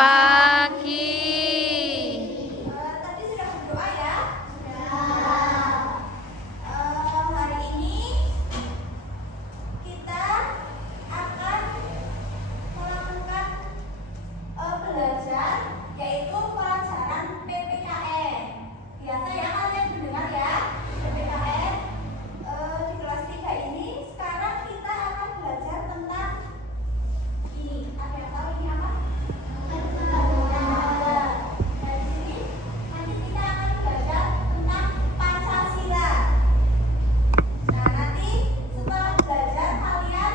pagi. Tadi sudah berdoa ya? Sudah. Hari ini kita akan melakukan belajar, yaitu pelajaran PPKN. Biasa ya kalian mendengar ya, PPKN di kelas 3 ini. Sekarang kita akan belajar tentang ini. Ada yang tahu ini apa? Dari sini nanti kita akan belajar tentang Pancasila. Nah, nanti setelah belajar kalian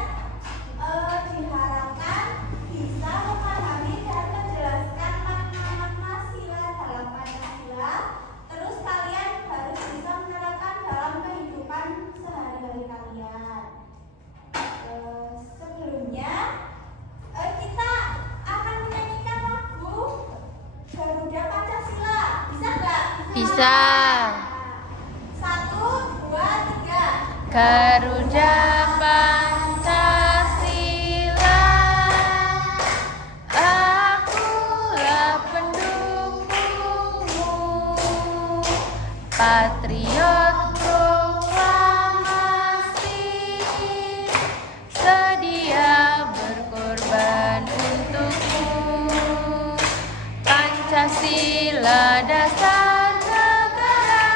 diharapkan bisa memahami dan menjelaskan makna-makna sila dalam Pancasila. Terus kalian harus bisa menerapkan dalam kehidupan sehari-hari kalian. Sebelumnya kita akan menyanyikan lagu Garuda Pancasila. Bisa nggak? Bisa. 1, 2, 3. Garuda Pancasila, akulah pendukungmu, patriot proklamasi, sedia berkorban untukmu. Pancasila dasar negara,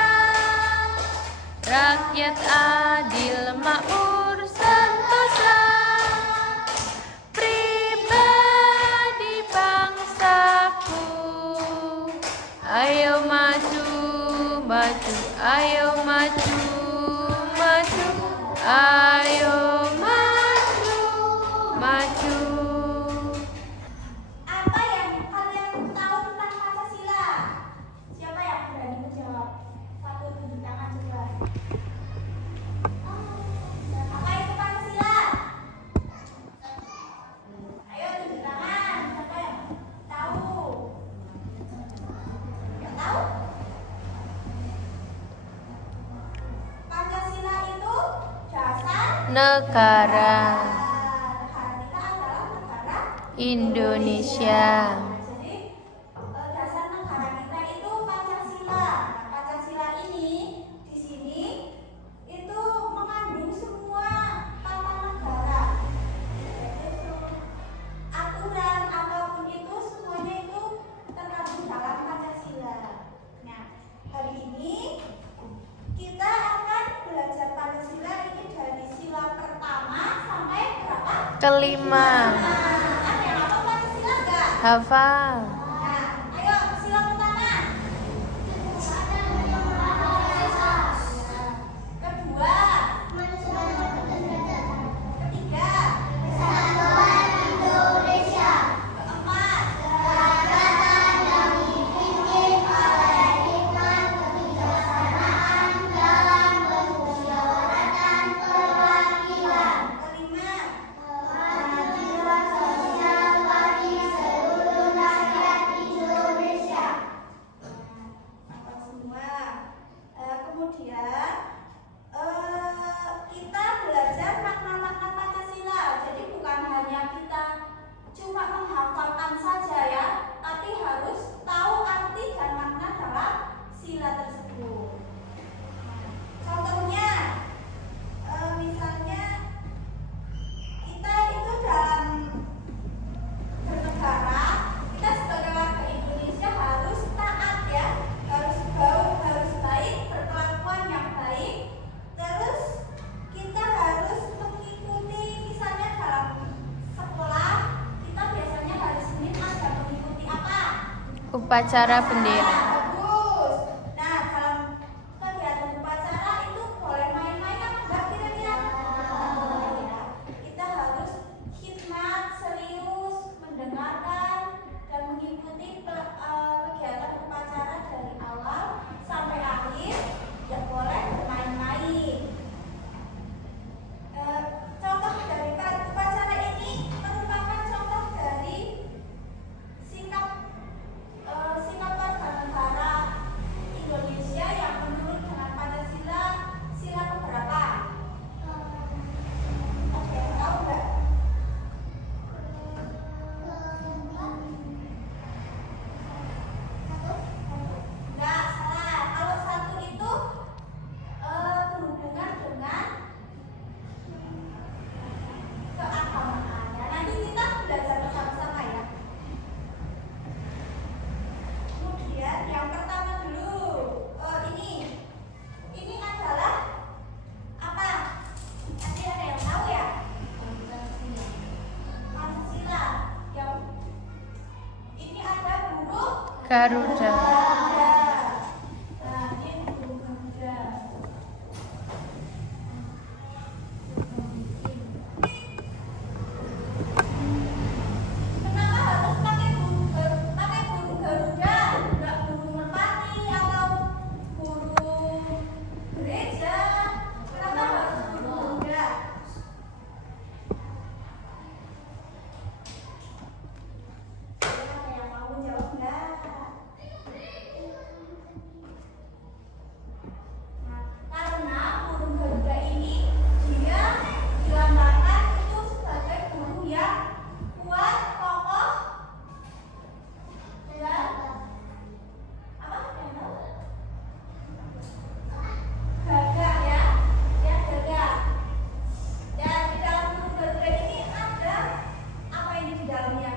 rakyat adil makmur sentosa, pribadi bangsaku. Ayo maju, maju, ayo maju, maju, ayo maju, maju. Apa yang kalian tahu tentang Pancasila? Siapa yang berani menjawab? Satu, tunjuk tangan coba. Apa itu Pancasila? Ayo tunjuk tangan. Siapa yang tahu? Yang tahu? Pancasila itu dasar Negara negara kita adalah negara Indonesia. Jadi dasar negara kita itu Pancasila. Nah, Pancasila ini di sini itu mengandung semua tata negara. Yaitu aturan apapun itu semuanya itu terkandung dalam Pancasila. Nah, hari ini kita akan belajar Pancasila ini dari sila pertama sampai berapa? Kelima. Ada yang hafal Pancasila enggak? Hafal. Nah, ayo sila pertama. Kedua. Ketiga. Keempat. Kelima. Hafal semua. Kemudian kita belajar makna-makna Pancasila. Jadi bukan hanya kita cuma menghafalkan saja ya, tapi harus tahu arti dan makna dalam sila tersebut. Contohnya, misalnya kita itu dalam bernegara, kita sebagai warga Indonesia harus taat ya, harus baik, berkelakuan yang baik. Terus kita harus mengikuti, misalnya dalam sekolah kita biasanya hari Senin ada mengikuti apa? Upacara bendera. Bagus. Nah, dalam kegiatan upacara itu boleh main-main apa enggak kira-kira? Ya. Kita harus khidmat, serius, mendengarkan dan mengikuti kegiatan upacara dari awal sampai akhir. Tidak boleh bermain-main. Contoh dari upacara ini merupakan contoh dari sikap warga negara Garuda. Nah, ini burung Garuda. Kenapa harus pakai burung Garuda? Enggak burung merpati atau burung gereja? Kenapa harus burung Garuda? Ada yang mau jawab enggak? Nah, karena burung Garuda ini dia dilambangkan itu sebagai burung yang kuat, kokoh, dan apa? Gagah ya, gagah. Dan di dalam burung Garuda ini ada apa ini di dalamnya?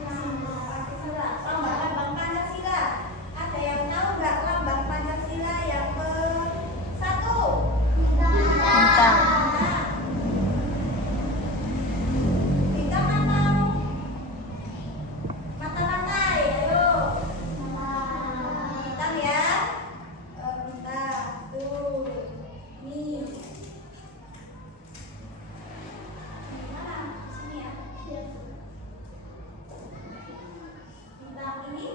Pancasila, lambang Pancasila. Ada yang tahu nggak lambang Pancasila yang ke-1? Bintang. Bintang atau mata rantai? Ayo. Bintang ya. Bintang. Tuh. Nih. Mana? Sini ya. Bintang ini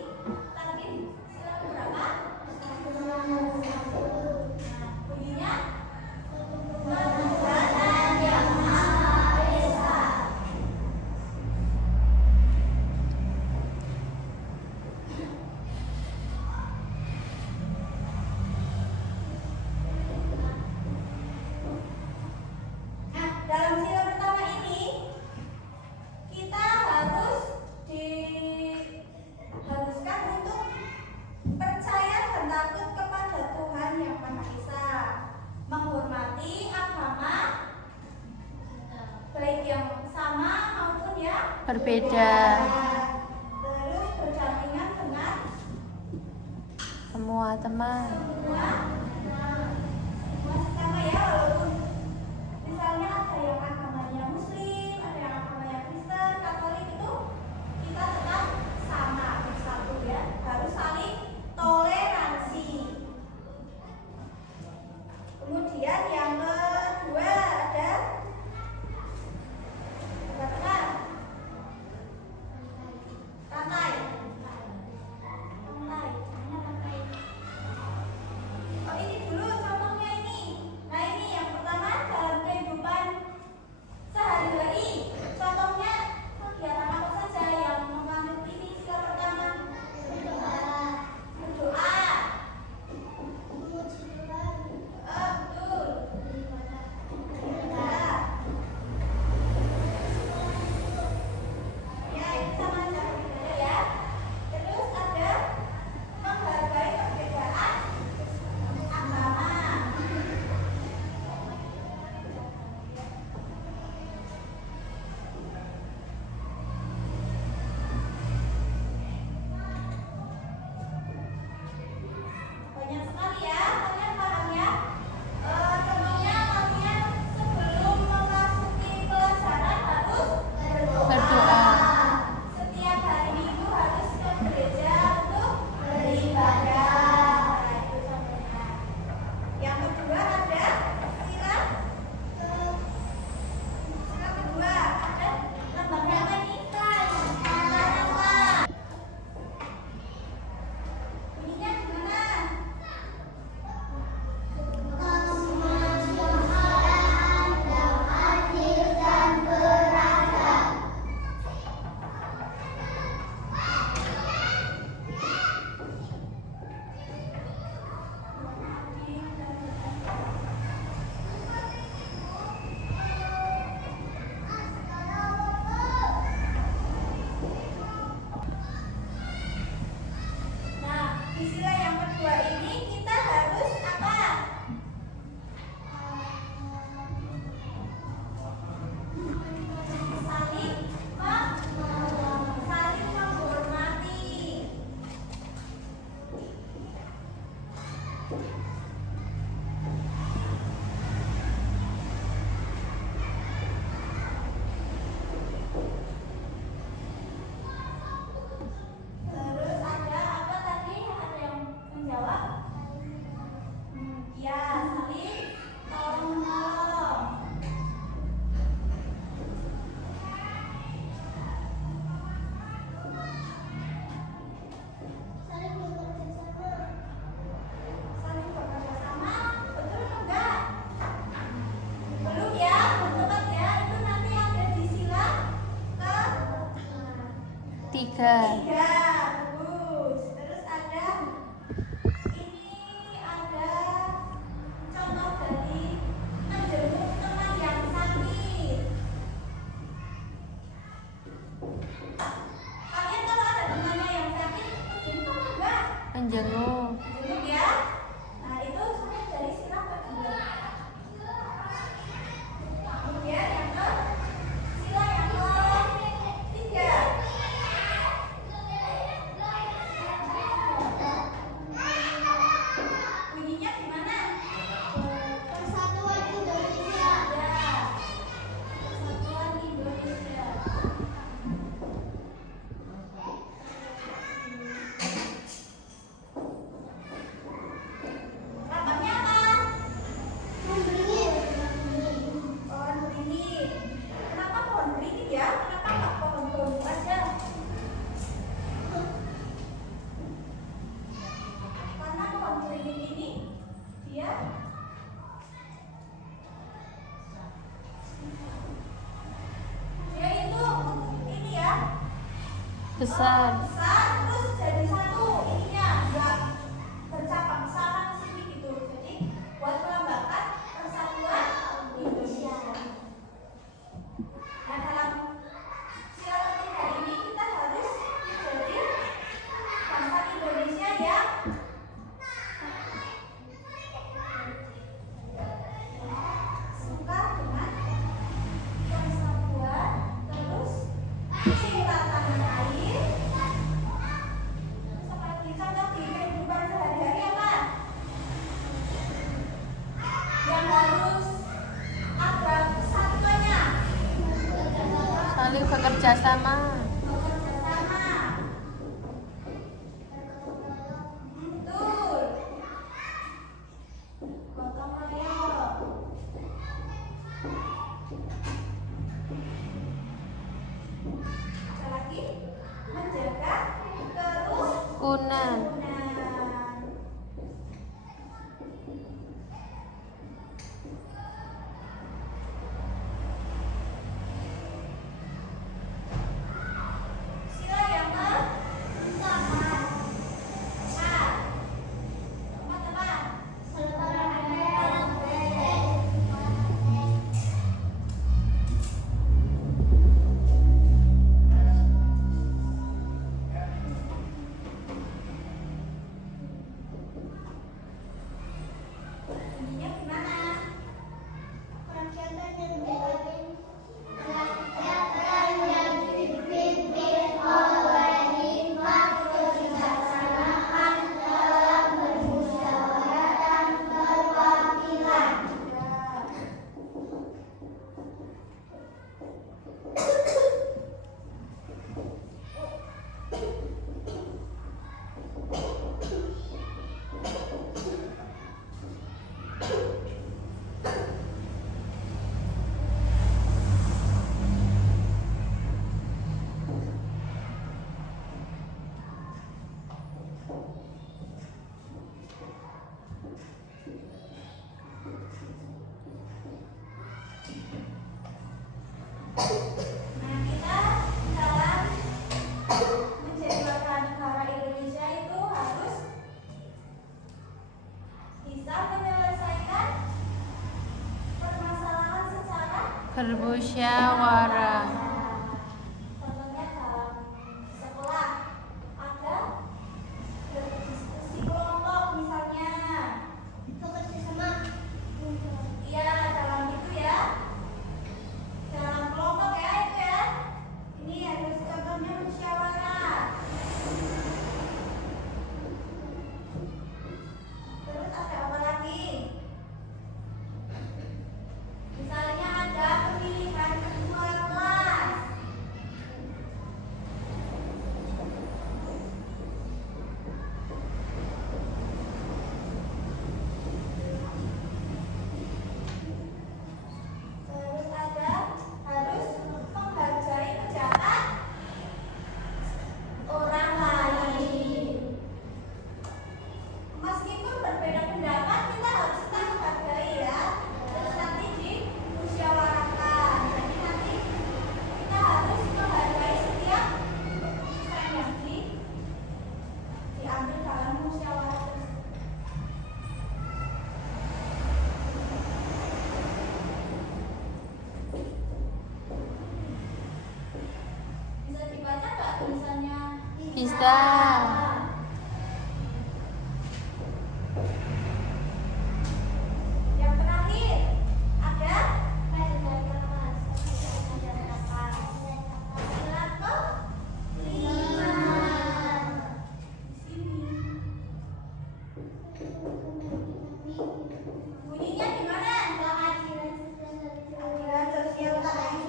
tadi sila berapa? Nah, bunyinya Tuhan yang Maha Esa. Nah, dalam sila pertama ini kita diharuskan untuk percaya dan takut kepada Tuhan yang Maha Esa, menghormati agama baik yang sama maupun yang Berbeda. terus berdampingan dengan Semua teman. semua sesama ya, walaupun misalnya ada yang agamanya Muslim, ada yang agamanya Kristen, Katolik, itu kita tetap sama, bersatu ya, harus saling toleransi. Kemudian yang kedua ada apa? Rantai. Rantai. Mana rantai? Oh, ini dulu contohnya ini. Nah, ini yang pertama dalam kehidupan Tiga. Bagus. Terus ada ini ada contoh dari menjenguk teman yang sakit. Kalian kalau ada temannya yang sakit, menjenguk apa enggak? Menjenguk. Menjenguk ya. Nah, itu saya dari sila kedua. Kemudian yang ke sila yang ketiga. Bunyinya gimana? Persatuan Indonesia. Ya. Persatuan Indonesia. Lambangnya apa? Pohon beringin. Kenapa pohon beringin ya? Kenapa nggak pohon-pohon aja? Karena pohon beringin ini dia itu ini ya Besar. besar terus jadi satu ininya nggak bercabang sana ke sini gitu. Jadi buat melambangkan persatuan Indonesia. Nah, dalam sila ketiga ini kita harus menjadi bangsa Indonesia yang suka dengan persatuan, terus cinta tanah air. Seperti contoh di kehidupan sehari-hari apa? Yang harus ada kesatuannya, Saling bekerja sama. bekerja sama. Betul. Gotong royong. Apa lagi? Menjaga Kunan. kerukunan. Sila yang keempat. Teman-teman. Bunyinya gimana? Rakyat yang dipimpin oleh hikmat kebijaksanaan dalam bermusyawarah dan perwakilan. Nah, kita dalam menjadi warga negara Indonesia itu harus bisa menyelesaikan permasalahan secara Bermusyawarah. contohnya dalam sekolah ada berdiskusi kelompok misalnya. Iya, dalam itu ya. Dalam kelompok ya itu ya. Ini harus contohnya musyawarah. Terus ada apa lagi? Misalnya ada pemilihan ketua kelas. besar. Yang terakhir ada berapa? 5. Di sini. Bunyinya gimana? Keadilan sosial bagi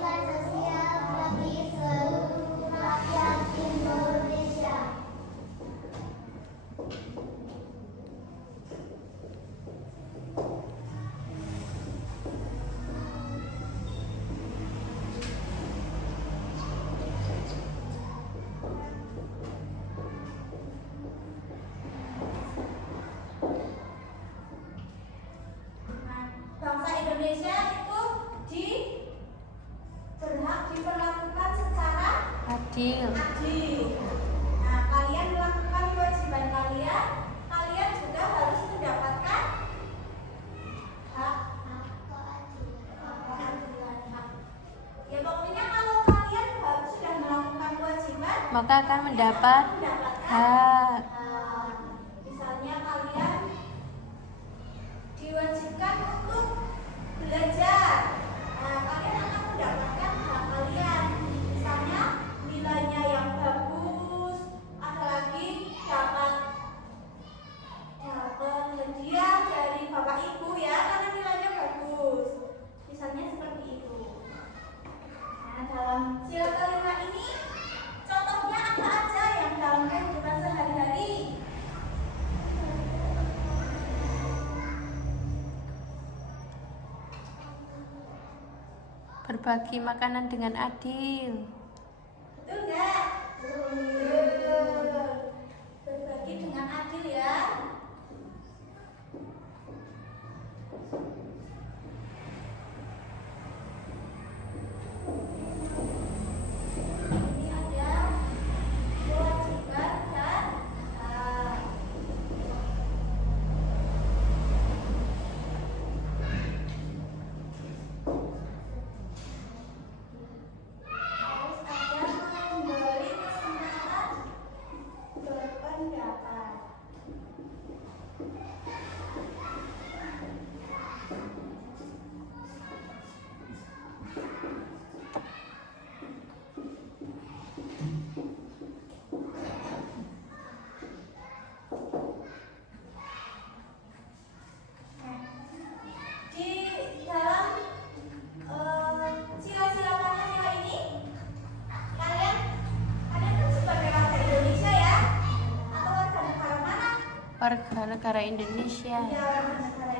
seluruh rakyat Indonesia. Bangsa Indonesia itu berhak diperlakukan secara Adil. adil. Nah, kalian melakukan kewajiban kalian, kalian juga harus mendapatkan hak keadilan. Ya pokoknya kalau kalian sudah melakukan kewajiban, Maka akan mendapat hak. Misalnya kalian diwajibkan untuk belajar. Nah, kalian akan mendapatkan hak kalian. Misalnya nilainya yang bagus, ada lagi dapat hadiah dari bapak ibu ya karena nilainya bagus. Misalnya seperti itu. Nah, dalam sila kelima ini contohnya apa aja yang dalam kehidupan sehari-hari? Berbagi makanan dengan adil. Betul nggak? Betul. Berbagi dengan adil ya. Ini ada kewajiban dan hak. Harus ada memberi kesempatan berpendapat. Nah, di dalam sila-sila Pancasila ini kalian kan sebagai warga Indonesia ya atau warga negara mana? Warga negara Indonesia. Ya, warga negara